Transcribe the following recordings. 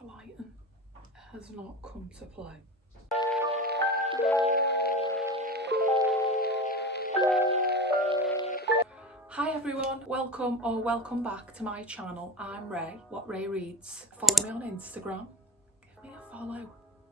for lighting has not come to play. Hi everyone, welcome back to my channel. I'm Ray, what Ray reads. Follow me on Instagram, give me a follow,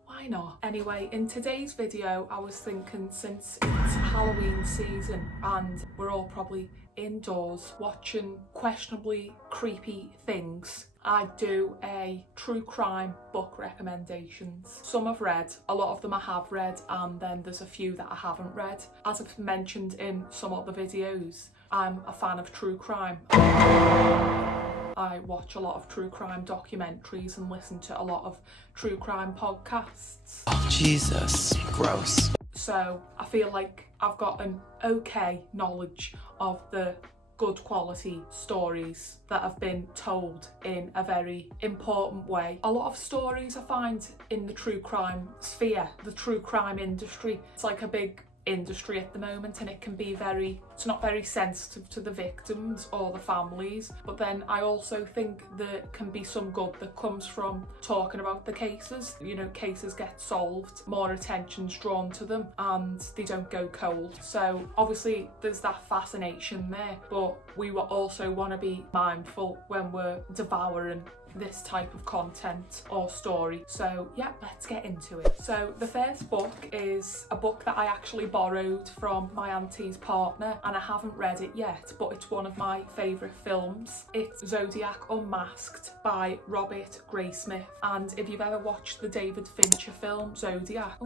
why not? Anyway, in today's video I was thinking, since it's Halloween season and we're all probably indoors watching questionably creepy things, I'd do a true crime book recommendations. Some I've read, a lot of them I have read, and then there's a few that I haven't read. As I've mentioned in some other videos, I'm a fan of true crime. I watch a lot of true crime documentaries and listen to a lot of true crime podcasts. Oh, Jesus, gross. So I feel like I've got an okay knowledge of the good quality stories that have been told in a very important way. A lot of stories I find in the true crime sphere, the true crime industry, it's like a big industry at the moment, and it can be it's not very sensitive to the victims or the families. But then I also think there can be some good that comes from talking about the cases. You know, cases get solved, more attention's drawn to them, and they don't go cold. So obviously there's that fascination there, but we will also want to be mindful when we're devouring this type of content or story. So yeah, let's get into it. So the first book is a book that I actually borrowed from my auntie's partner, and I haven't read it yet, but it's one of my favourite films. It's Zodiac Unmasked by Robert Graysmith. And if you've ever watched the David Fincher film Zodiac,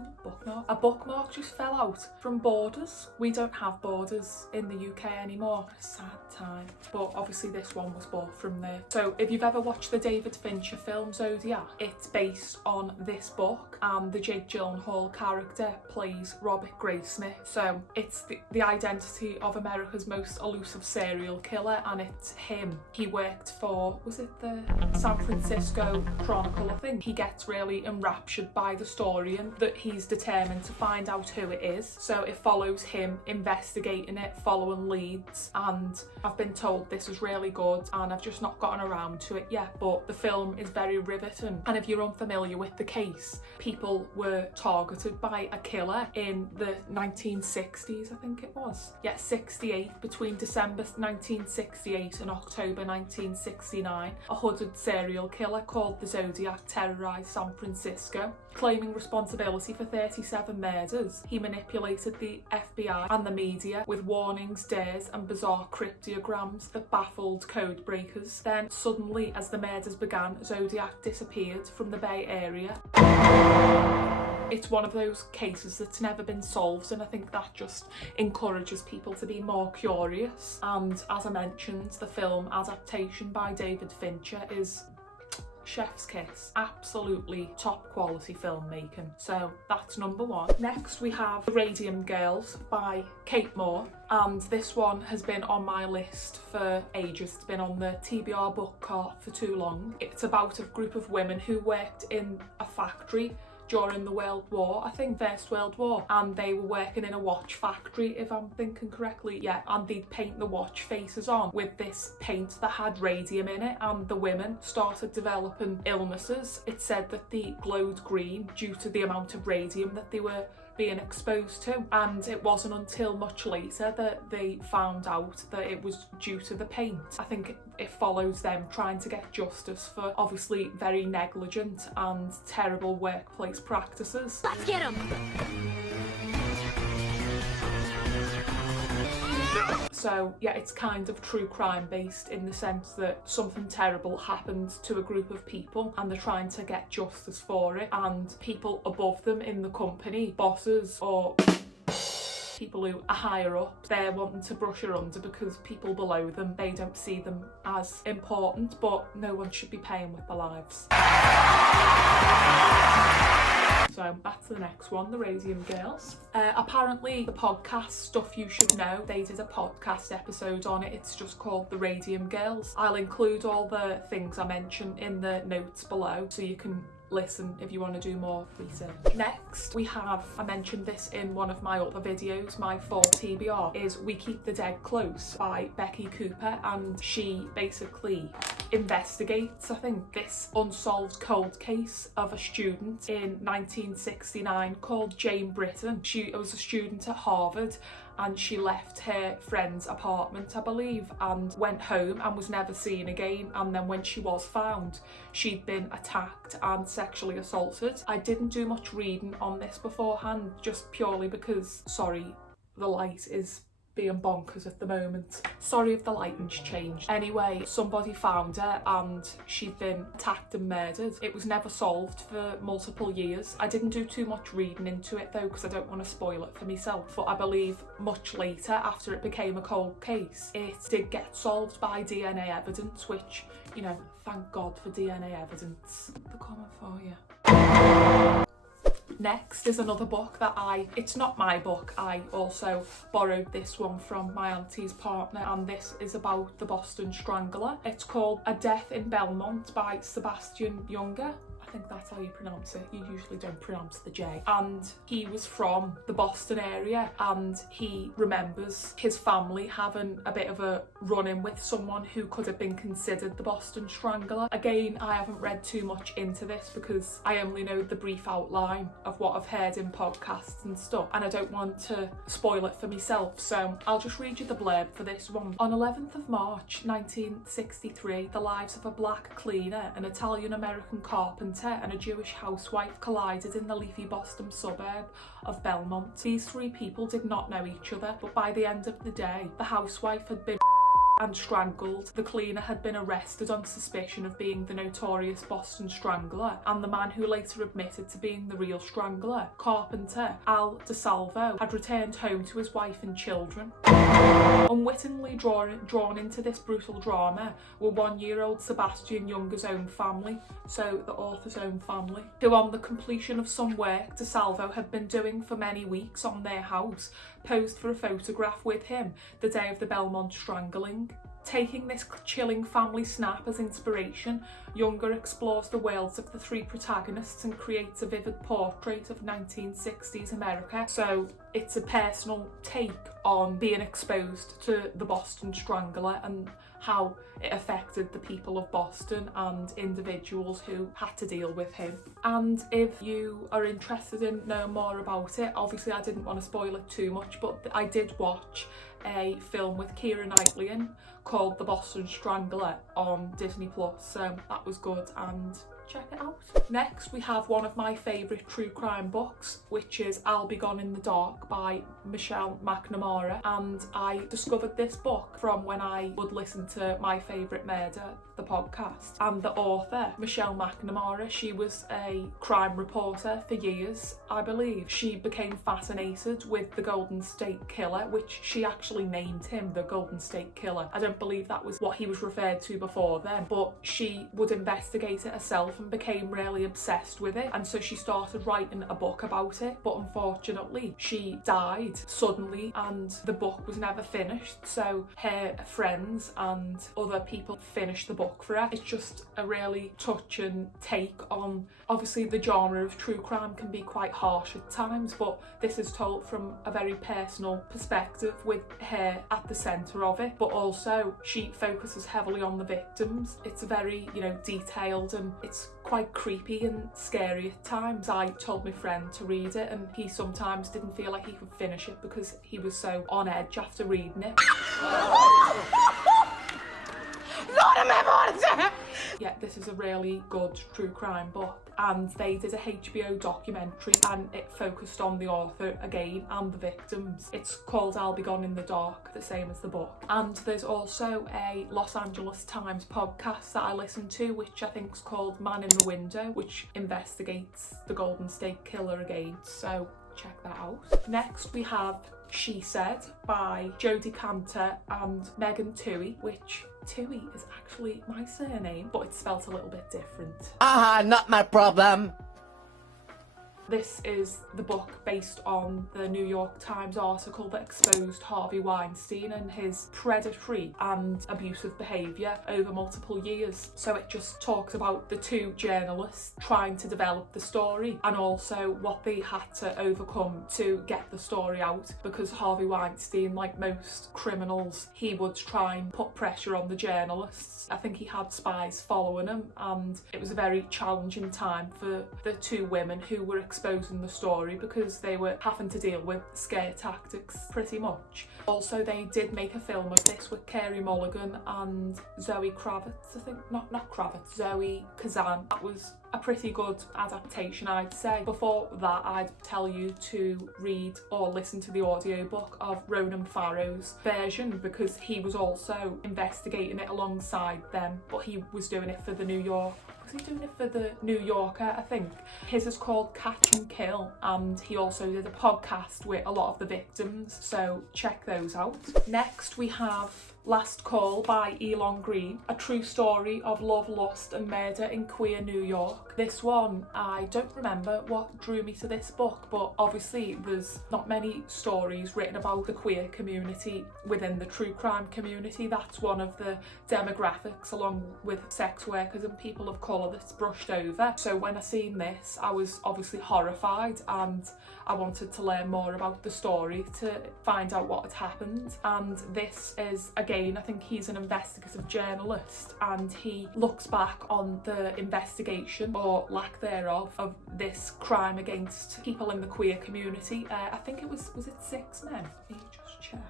a bookmark just fell out from Borders. We don't have Borders in the UK anymore. A sad time. But obviously this one was bought from there. So if you've ever watched the David Fincher film Zodiac, it's based on this book, and the Jake Gyllenhaal character plays Robert Graysmith. So it's the identity of America's most elusive serial killer, and it's him. He worked for, was it the San Francisco Chronicle, I think. He gets really enraptured by the story and that he's determined to find out who it is. So it follows him investigating it, following leads, and I've been told this is really good, and I've just not gotten around to it yet, but the film is very riveting. And if you're unfamiliar with the case, people were targeted by a killer in the 1960s, I think it was. Yeah, 68, between December 1968 and October 1969. A hooded serial killer called the Zodiac terrorised San Francisco. Claiming responsibility for 37 murders, he manipulated the FBI and the media with warnings, dares and bizarre cryptograms that baffled code breakers. Then suddenly, as the murders began, Zodiac disappeared from the Bay Area. It's one of those cases that's never been solved, and I think that just encourages people to be more curious. And as I mentioned, the film adaptation by David Fincher is chef's kiss. Absolutely top quality filmmaking. So that's number one. Next we have Radium Girls by Kate Moore, and this one has been on my list for ages. It's been on the TBR book cart for too long. It's about a group of women who worked in a factory during the World War, I think First World War, and they were working in a watch factory, if I'm thinking correctly, yeah, and they'd paint the watch faces on with this paint that had radium in it, and the women started developing illnesses. It said that they glowed green due to the amount of radium that they were being exposed to, and it wasn't until much later that they found out that it was due to the paint. I think it follows them trying to get justice for obviously very negligent and terrible workplace practices. Let's get him! So yeah, it's kind of true crime based in the sense that something terrible happened to a group of people and they're trying to get justice for it, and people above them in the company, bosses or people who are higher up, they're wanting to brush her under because people below them, they don't see them as important, but no one should be paying with their lives. So that's the next one, the Radium Girls. Apparently the podcast Stuff You Should Know, they did a podcast episode on it. It's just called the Radium Girls. I'll include all the things I mention in the notes below so you can listen if you want to do more research. Next we have, I mentioned this in one of my other videos, my fall TBR, is We Keep the Dead Close by Becky Cooper, and she basically investigates, I think, this unsolved cold case of a student in 1969 called Jane Britton. She was a student at Harvard, and she left her friend's apartment, I believe, and went home and was never seen again. And then when she was found, she'd been attacked and sexually assaulted. I didn't do much reading on this beforehand, just purely because, sorry, the light is being bonkers at the moment. Sorry if the lighting's changed. Anyway, somebody found her and she'd been attacked and murdered. It was never solved for multiple years. I didn't do too much reading into it though, because I don't want to spoil it for myself, but I believe much later, after it became a cold case, it did get solved by DNA evidence, which, you know, thank God for DNA evidence. They're coming for you. Next is another book that it's not my book, I also borrowed this one from my auntie's partner, and this is about the Boston Strangler. It's called A Death in Belmont by Sebastian Junger. I think that's how you pronounce it. You usually don't pronounce the J. And he was from the Boston area, and he remembers his family having a bit of a run-in with someone who could have been considered the Boston Strangler. Again, I haven't read too much into this because I only know the brief outline of what I've heard in podcasts and stuff, and I don't want to spoil it for myself, so I'll just read you the blurb for this one. On 11th of March 1963, the lives of a black cleaner, an Italian-American carpenter, and a Jewish housewife collided in the leafy Boston suburb of Belmont. These three people did not know each other, but by the end of the day, the housewife had been and strangled, the cleaner had been arrested on suspicion of being the notorious Boston Strangler, and the man who later admitted to being the real strangler, carpenter Al DeSalvo, had returned home to his wife and children. Unwittingly drawn into this brutal drama were one-year-old Sebastian Junger's own family, so the author's own family, who on the completion of some work DeSalvo had been doing for many weeks on their house, posed for a photograph with him the day of the Belmont strangling. Taking this chilling family snap as inspiration, Junger explores the worlds of the three protagonists and creates a vivid portrait of 1960s America. So it's a personal take on being exposed to the Boston Strangler and how it affected the people of Boston and individuals who had to deal with him. And if you are interested in knowing more about it, obviously I didn't want to spoil it too much, but I did watch a film with Keira Knightley in called The Boston Strangler on Disney+, so that was good, and check it out. Next, we have one of my favourite true crime books, which is I'll Be Gone in the Dark by Michelle McNamara, and I discovered this book from when I would listen to My Favourite Murder, the podcast, and the author, Michelle McNamara, she was a crime reporter for years, I believe. She became fascinated with the Golden State Killer, which she actually named him the Golden State Killer. I don't believe that was what he was referred to before then, but she would investigate it herself and became really obsessed with it, and so she started writing a book about it, but unfortunately she died suddenly and the book was never finished, so her friends and other people finished the book for her. It's just a really touching take on, obviously the genre of true crime can be quite harsh at times, but this is told from a very personal perspective with her at the centre of it, but also she focuses heavily on the victims. It's very, detailed, and it's quite creepy and scary at times. I told my friend to read it and he sometimes didn't feel like he could finish it because he was so on edge after reading it. Yeah, this is a really good true crime book, and they did a HBO documentary and it focused on the author again and the victims. It's called I'll Be Gone in the Dark, the same as the book. And there's also a Los Angeles Times podcast that I listen to, which I think is called Man in the Window, which investigates the Golden State Killer again, so check that out. Next we have She Said by Jodie Cantor and Megan Twohey, which Toohey is actually my surname, but it's spelt a little bit different. Not my problem. This is the book based on the New York Times article that exposed Harvey Weinstein and his predatory and abusive behaviour over multiple years. So it just talks about the two journalists trying to develop the story and also what they had to overcome to get the story out, because Harvey Weinstein, like most criminals, he would try and put pressure on the journalists. I think he had spies following him, and it was a very challenging time for the two women who were exposing the story because they were having to deal with scare tactics pretty much. Also, they did make a film of this with Carey Mulligan and Zoe Kravitz, I think. Not Kravitz, Zoe Kazan. That was a pretty good adaptation, I'd say. Before that, I'd tell you to read or listen to the audiobook of Ronan Farrow's version, because he was also investigating it alongside them, but he was doing it for the New York. Was he doing it for the New Yorker, I think? His is called Catch and Kill, and he also did a podcast with a lot of the victims, so check those out. Next, we have Last Call by Elon Green, a true story of love, lust and murder in queer New York. This one, I don't remember what drew me to this book, but obviously there's not many stories written about the queer community within the true crime community. That's one of the demographics, along with sex workers and people of colour, that's brushed over. So when I seen this, I was obviously horrified, and I wanted to learn more about the story to find out what had happened. And this is, again, I think he's an investigative journalist, and he looks back on the investigation, or lack thereof, of this crime against people in the queer community. I think it was it 6 men? Let me just check.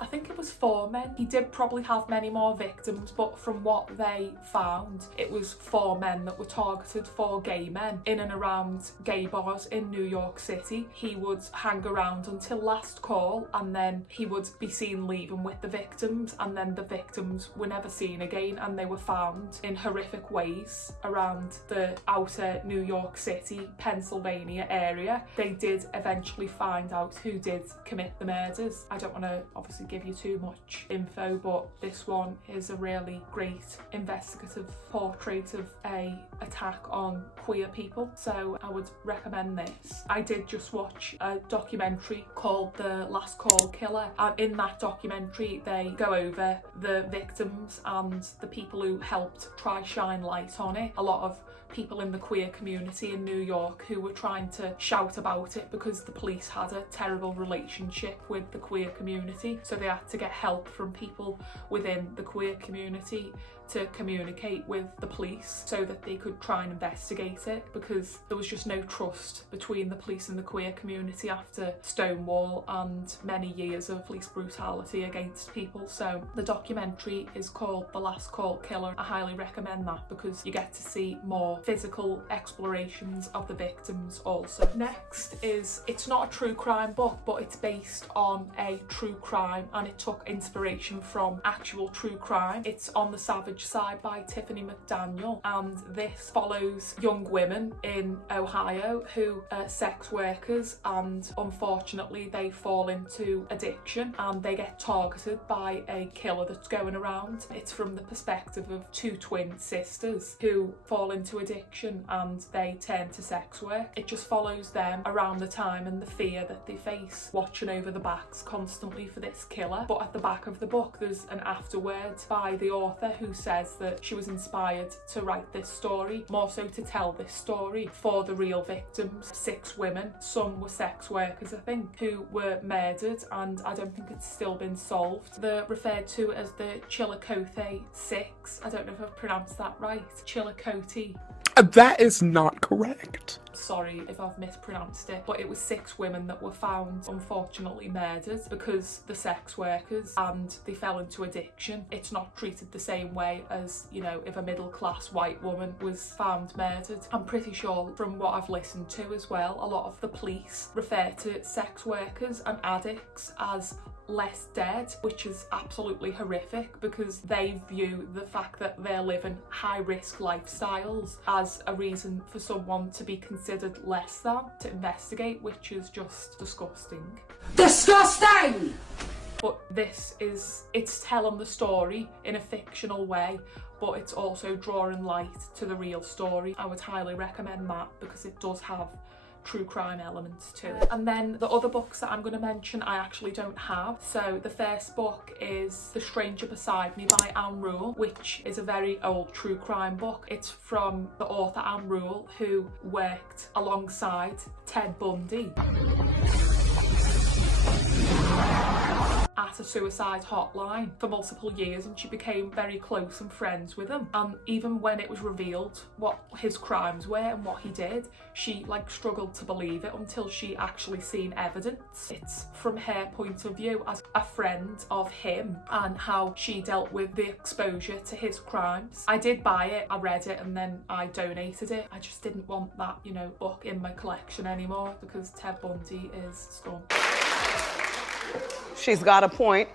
I think it was 4 men. He did probably have many more victims, but from what they found, it was 4 men that were targeted, 4 gay men in and around gay bars in New York City. He would hang around until last call, and then he would be seen leaving with the victims, and then the victims were never seen again, and they were found in horrific ways around the outer New York City, Pennsylvania area. They did eventually find out who did commit the murders. I don't want to obviously give you too much info, but this one is a really great investigative portrait of a attack on queer people, so I would recommend this. I did just watch a documentary called The Last Call Killer, and in that documentary they go over the victims and the people who helped try shine light on it. A lot of people in the queer community in New York who were trying to shout about it because the police had a terrible relationship with the queer community, so they had to get help from people within the queer community to communicate with the police so that they could try and investigate it, because there was just no trust between the police and the queer community after Stonewall and many years of police brutality against people. So the documentary is called The Last Call Killer. I highly recommend that because you get to see more physical explorations of the victims also. Next is, it's not a true crime book, but it's based on a true crime and it took inspiration from actual true crime. It's On the Savage Side by Tiffany McDaniel, and this follows young women in Ohio who are sex workers, and unfortunately they fall into addiction and they get targeted by a killer that's going around. It's from the perspective of 2 twin sisters who fall into addiction and they turn to sex work. It just follows them around the time and the fear that they face, watching over the backs constantly for this killer. But at the back of the book there's an afterword by the author who says that she was inspired to write this story, more so to tell this story for the real victims. 6 women, some were sex workers I think, who were murdered, and I don't think it's still been solved. They're referred to as the Chillicothe 6. I don't know if I've pronounced that right. Chillicothe. That is not correct. Sorry if I've mispronounced it, but it was 6 women that were found unfortunately murdered because the sex workers, and they fell into addiction. It's not treated the same way as, you know, if a middle class white woman was found murdered. I'm pretty sure from what I've listened to as well, a lot of the police refer to sex workers and addicts as less dead, which is absolutely horrific because they view the fact that they're living high risk lifestyles as a reason for someone to be considered less than to investigate, which is just disgusting. Disgusting! But this is, it's telling the story in a fictional way, but it's also drawing light to the real story. I would highly recommend that because it does have true crime elements to it. And then the other books that I'm going to mention I actually don't have. So the first book is The Stranger Beside Me by Anne Rule, which is a very old true crime book. It's from the author Anne Rule, who worked alongside Ted Bundy at a suicide hotline for multiple years, and she became very close and friends with him. And even when it was revealed what his crimes were and what he did, she struggled to believe it until she actually seen evidence. It's from her point of view as a friend of him and how she dealt with the exposure to his crimes. I did buy it, I read it, and then I donated it. I just didn't want that, book in my collection anymore because Ted Bundy is scum. She's got a point.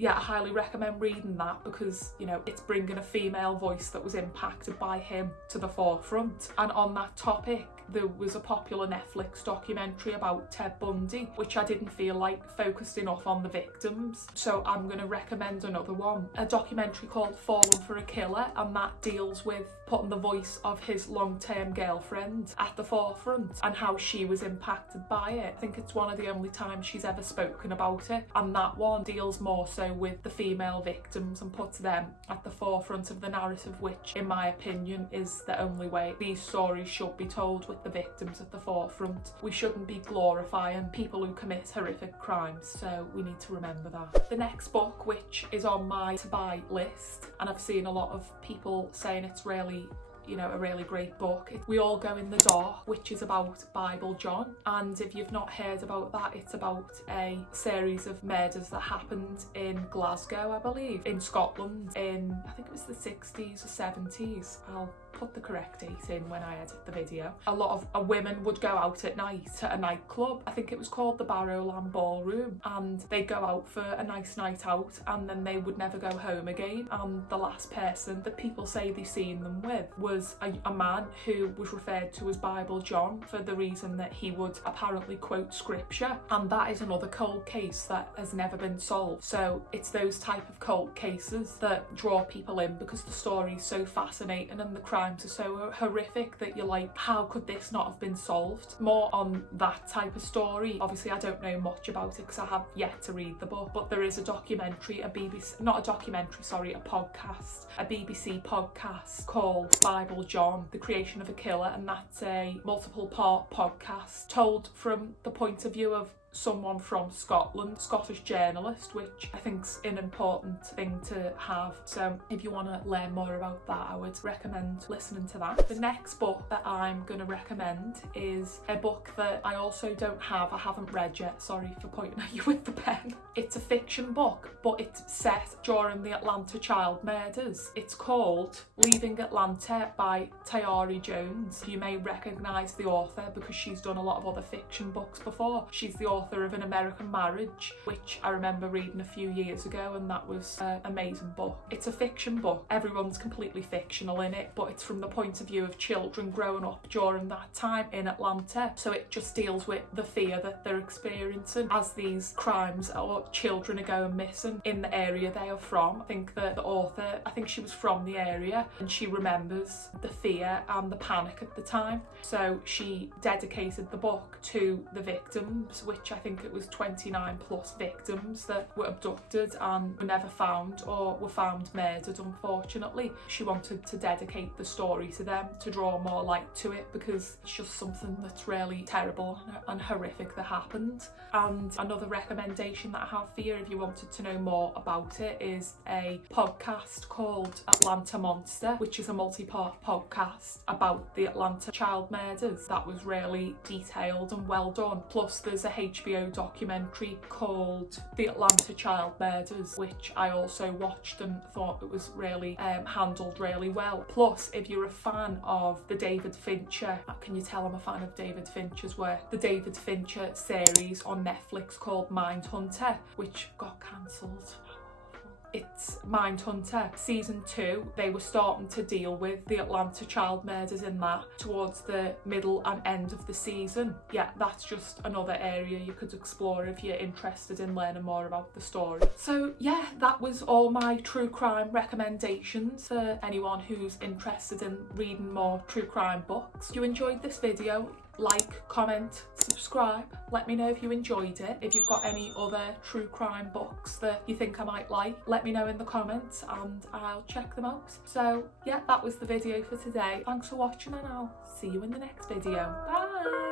Yeah, I highly recommend reading that because, it's bringing a female voice that was impacted by him to the forefront. And on that topic, there was a popular Netflix documentary about Ted Bundy, which I didn't feel like focused enough on the victims. So I'm going to recommend another one, a documentary called Fallen for a Killer, and that deals with putting the voice of his long-term girlfriend at the forefront and how she was impacted by it. I think it's one of the only times she's ever spoken about it, and that one deals more so with the female victims and puts them at the forefront of the narrative, which in my opinion is the only way these stories should be told, with the victims at the forefront. We shouldn't be glorifying people who commit horrific crimes, so we need to remember that. The next book, which is on my to buy list, and I've seen a lot of people saying it's really a really great book. We All Go in the Dark, which is about Bible John. And if you've not heard about that, it's about a series of murders that happened in Glasgow, I believe, in Scotland in, I think it was the 60s or 70s. I'll put the correct date in when I edit the video. A lot of women would go out at night to a nightclub. I think it was called the Barrowland Ballroom, and they'd go out for a nice night out and then they would never go home again. And the last person that people say they seen them with was a man who was referred to as Bible John for the reason that he would apparently quote scripture, and that is another cold case that has never been solved. So it's those type of cold cases that draw people in because the story is so fascinating and the crimes are so horrific that you're like, how could this not have been solved? More on that type of story. Obviously I don't know much about it because I have yet to read the book, but there is a documentary, a BBC podcast called Bible John, The Creation of a Killer, and that's a multiple part podcast told from the point of view of someone from Scotland, Scottish journalist, which I think's an important thing to have. So if you want to learn more about that, I would recommend listening to that. The next book that I'm going to recommend is a book that I also don't have. I haven't read yet. Sorry for pointing at you with the pen. It's a fiction book, but it's set during the Atlanta child murders. It's called Leaving Atlanta by Tayari Jones. You may recognise the author because she's done a lot of other fiction books before. She's the author of An American Marriage, which I remember reading a few years ago, and that was an amazing book. It's a fiction book. Everyone's completely fictional in it, but it's from the point of view of children growing up during that time in Atlanta. So it just deals with the fear that they're experiencing as these crimes or children are going missing in the area they are from. I think that the author, I think she was from the area, and she remembers the fear and the panic at the time. So she dedicated the book to the victims, which I think it was 29 plus victims that were abducted and were never found or were found murdered, unfortunately. She wanted to dedicate the story to them to draw more light to it because it's just something that's really terrible and horrific that happened. And another recommendation that I have for you, if you wanted to know more about it, is a podcast called Atlanta Monster, which is a multi-part podcast about the Atlanta child murders. That was really detailed and well done. Plus there's a HBO documentary called The Atlanta Child Murders, which I also watched and thought it was really handled really well. Plus, if you're a fan of the David Fincher, can you tell I'm a fan of David Fincher's work? The David Fincher series on Netflix called Mindhunter, which got cancelled. It's Mindhunter season 2. They were starting to deal with the Atlanta child murders in that towards the middle and end of the season. Yeah, that's just another area you could explore if you're interested in learning more about the story. So yeah, that was all my true crime recommendations for anyone who's interested in reading more true crime books. If you enjoyed this video, like, comment, subscribe. Let me know if you enjoyed it. If you've got any other true crime books that you think I might like, let me know in the comments and I'll check them out. So yeah, that was the video for today. Thanks for watching and I'll see you in the next video. Bye!